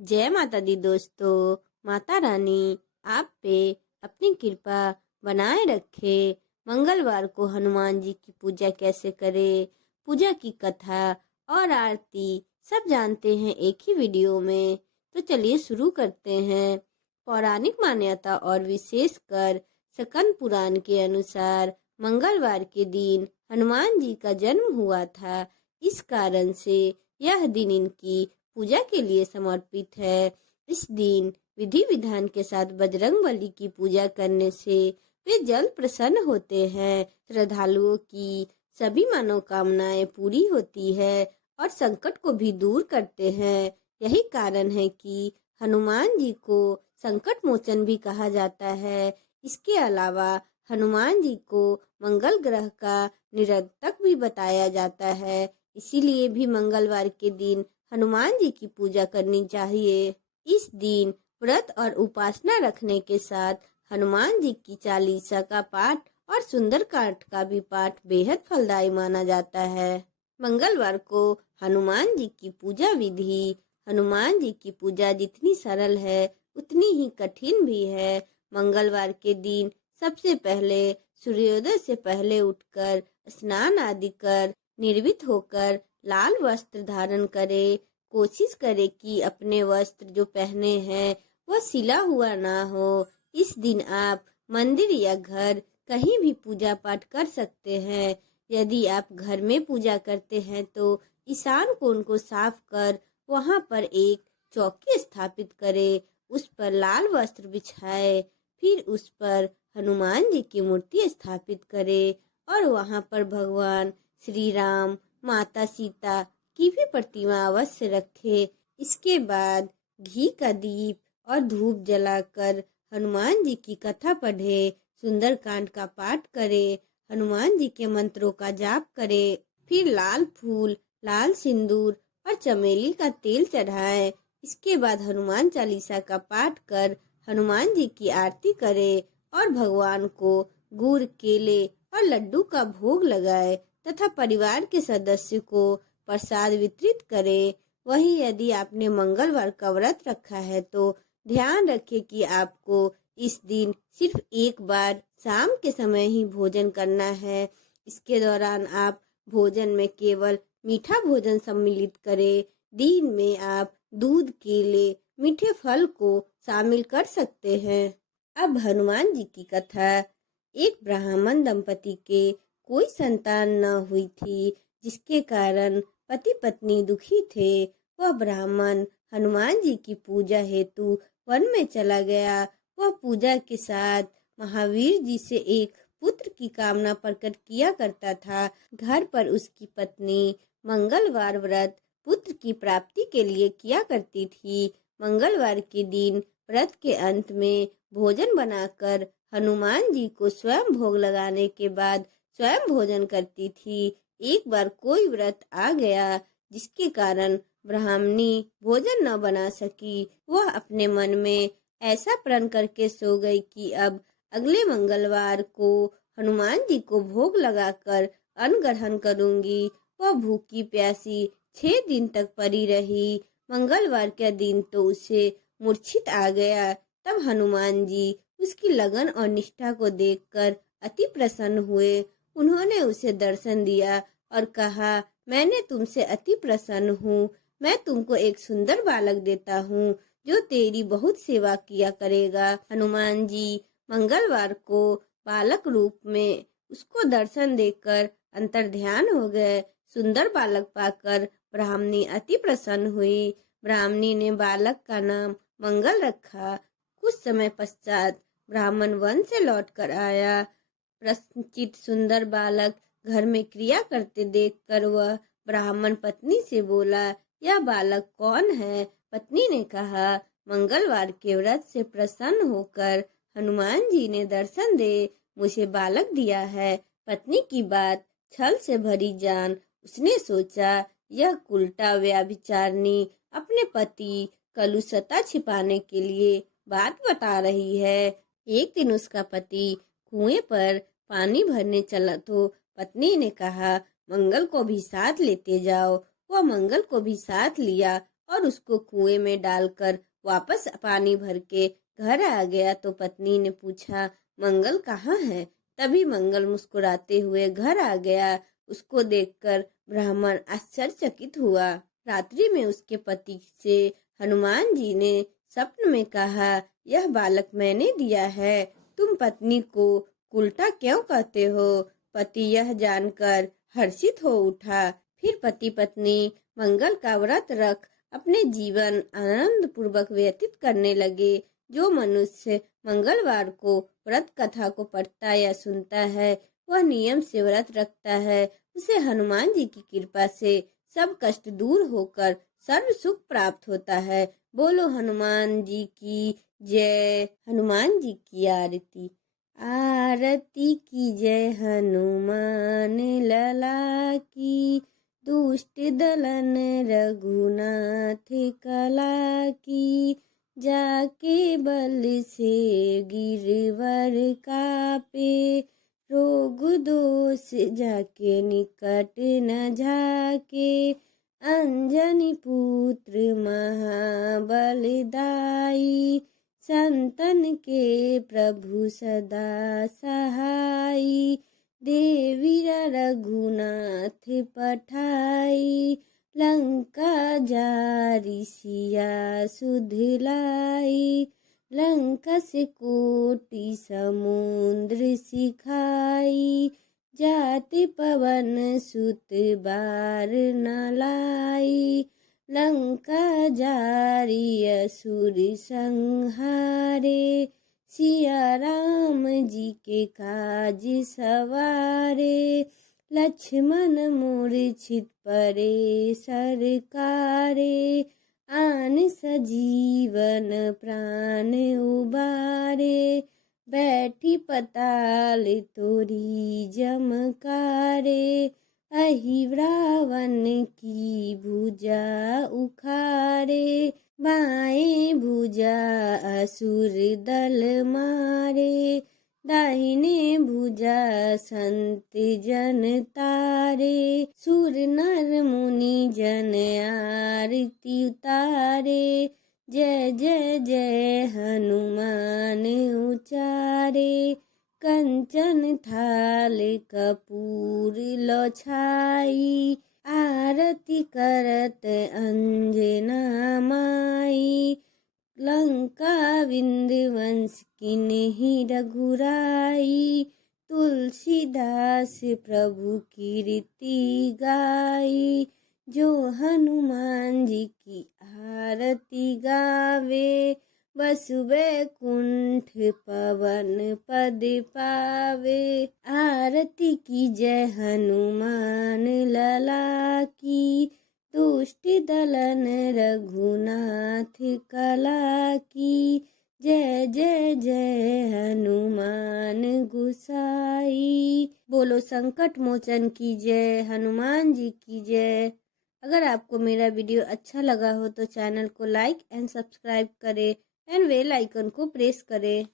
जय माता दी दोस्तों। माता रानी आप पे अपनी कृपा बनाए रखे। मंगलवार को हनुमान जी की पूजा कैसे करें, पूजा की कथा और आरती सब जानते हैं एक ही वीडियो में। तो चलिए शुरू करते हैं। पौराणिक मान्यता और विशेषकर स्कंद पुराण के अनुसार मंगलवार के दिन हनुमान जी का जन्म हुआ था। इस कारण से यह दिन इनकी पूजा के लिए समर्पित है। इस दिन विधि विधान के साथ बजरंग बली की पूजा करने से वे जल्द प्रसन्न होते हैं। श्रद्धालुओं की सभी मनोकामनाएं पूरी होती है और संकट को भी दूर करते हैं। यही कारण है कि हनुमान जी को संकट मोचन भी कहा जाता है। इसके अलावा हनुमान जी को मंगल ग्रह का निरंतक भी बताया जाता है। इसीलिए भी मंगलवार के दिन हनुमान जी की पूजा करनी चाहिए। इस दिन व्रत और उपासना रखने के साथ हनुमान जी की चालीसा का पाठ और सुंदरकांड का भी पाठ बेहद फलदायी माना जाता है। मंगलवार को हनुमान जी की पूजा विधि। हनुमान जी की पूजा जितनी सरल है उतनी ही कठिन भी है। मंगलवार के दिन सबसे पहले सूर्योदय से पहले उठकर स्नान आदि कर निर्भीत होकर लाल वस्त्र धारण करे। कोशिश करे कि अपने वस्त्र जो पहने हैं वह सिला हुआ ना हो। इस दिन आप मंदिर या घर कहीं भी पूजा पाठ कर सकते हैं। यदि आप घर में पूजा करते हैं तो ईशान कोण को साफ कर वहां पर एक चौकी स्थापित करे। उस पर लाल वस्त्र बिछाए, फिर उस पर हनुमान जी की मूर्ति स्थापित करे और वहां पर भगवान श्री राम, माता सीता की भी प्रतिमा अवश्य रखे। इसके बाद घी का दीप और धूप जलाकर हनुमान जी की कथा पढ़े, सुंदरकांड का पाठ करे, हनुमान जी के मंत्रों का जाप करे। फिर लाल फूल, लाल सिंदूर और चमेली का तेल चढ़ाए। इसके बाद हनुमान चालीसा का पाठ कर हनुमान जी की आरती करे और भगवान को गुड़, केले और लड्डू का भोग लगाए तथा परिवार के सदस्य को प्रसाद वितरित करें। वहीं यदि आपने मंगलवार का व्रत रखा है तो ध्यान रखें कि आपको इस दिन सिर्फ एक बार शाम के समय ही भोजन करना है। इसके दौरान आप भोजन में केवल मीठा भोजन सम्मिलित करें। दिन में आप दूध, केले, मीठे फल को शामिल कर सकते हैं। अब हनुमान जी की कथा। एक ब्राह्मण दंपति के कोई संतान न हुई थी, जिसके कारण पति पत्नी दुखी थे। वह ब्राह्मण हनुमान जी की पूजा हेतु वन में चला गया। वह पूजा के साथ महावीर जी से एक पुत्र की कामना प्रकट किया करता था। घर पर उसकी पत्नी मंगलवार व्रत पुत्र की प्राप्ति के लिए किया करती थी। मंगलवार के दिन व्रत के अंत में भोजन बनाकर हनुमान जी को स्वयं भोग लगाने के बाद स्वयं भोजन करती थी। एक बार कोई व्रत आ गया जिसके कारण ब्राह्मणी भोजन न बना सकी। वह अपने मन में ऐसा प्रण करके सो गई कि अब अगले मंगलवार को हनुमान जी को भोग लगाकर अन्न ग्रहण करूंगी। वह भूखी प्यासी 6 दिन तक पड़ी रही। मंगलवार के दिन तो उसे मूर्छित आ गया। तब हनुमान जी उसकी लगन और निष्ठा को देखकर अति प्रसन्न हुए। उन्होंने उसे दर्शन दिया और कहा, मैंने तुमसे अति प्रसन्न हूँ। मैं तुमको एक सुंदर बालक देता हूँ जो तेरी बहुत सेवा किया करेगा। हनुमान जी मंगलवार को बालक रूप में उसको दर्शन देकर अंतर्ध्यान हो गए। सुंदर बालक पाकर ब्राह्मणी अति प्रसन्न हुई। ब्राह्मणी ने बालक का नाम मंगल रखा। कुछ समय पश्चात ब्राह्मण वन से लौट कर आया। प्रसन्नचित्त सुंदर बालक घर में क्रिया करते देखकर वह ब्राह्मण पत्नी से बोला, यह बालक कौन है? पत्नी ने कहा, मंगलवार के व्रत से प्रसन्न होकर हनुमान जी ने दर्शन दे मुझे बालक दिया है। पत्नी की बात छल से भरी जान उसने सोचा, यह उल्टा व्यभिचारिणी अपने पति कलुषता छिपाने के लिए बात बता रही है। एक दिन उसका पति कुएं पर पानी भरने चला तो पत्नी ने कहा, मंगल को भी साथ लेते जाओ। वह मंगल को भी साथ लिया और उसको कुएं में डालकर वापस पानी भर के घर आ गया तो पत्नी ने पूछा, मंगल कहाँ है? तभी मंगल मुस्कुराते हुए घर आ गया। उसको देखकर ब्राह्मण आश्चर्यचकित हुआ। रात्रि में उसके पति से हनुमान जी ने स्वप्न में कहा, यह बालक मैंने दिया है, तुम पत्नी को उल्टा क्यों कहते हो? पति यह जानकर हर्षित हो उठा। फिर पति पत्नी मंगल का व्रत रख अपने जीवन आनंद पूर्वक व्यतीत करने लगे। जो मनुष्य मंगलवार को व्रत कथा को पढ़ता या सुनता है, वह नियम से व्रत रखता है, उसे हनुमान जी की कृपा से सब कष्ट दूर होकर सर्व सुख प्राप्त होता है। बोलो हनुमान जी की जय। हनुमान जी की आरती। आरती की जय हनुमान लला की, दुष्ट दलन रघुनाथ कला की, जाके बल से गिरवर कापे, रोग दोष जाके निकट न झाके, अंजनी पुत्र महाबलदाई, संतन के प्रभु सदा सहाई, देवीर रघुनाथ पठाई, लंका जारी सिया सुध लाई, लंका से कोटि समुद्र सिखाई, जाति पवन सुत बार न लाई, लंका जारी असुर संहारे, सिया राम जी के काज सवारे, लक्ष्मण मूर्छित परे सरकारे, आन सजीवन प्राण उबारे, बैठी पताल तोरी जमकारे, अहि रावण की भुजा उखाड़े, बाएं भुजा असुर दल मारे, दाहिने भुजा संत जन तारे, सुर नर मुनि जन आरती उतारे, जय जय जय हनुमान उचारे, कंचन थाल कपूर लो छाई, आरती करत अंजना माई, लंका विंध्यवंश किन्हीं रघुराई, तुलसीदास प्रभु कीर्ति गाई, जो हनुमान जी की आरती गावे, बस वैकुंठ पवन पद पावे। आरती की जय हनुमान लला की, दुष्ट दलन रघुनाथ कला की, जय जय जय हनुमान गोसाई। बोलो संकट मोचन की जय, हनुमान जी की जय। अगर आपको मेरा वीडियो अच्छा लगा हो तो चैनल को लाइक एंड सब्सक्राइब करें एंड बेल आइकन को प्रेस करें।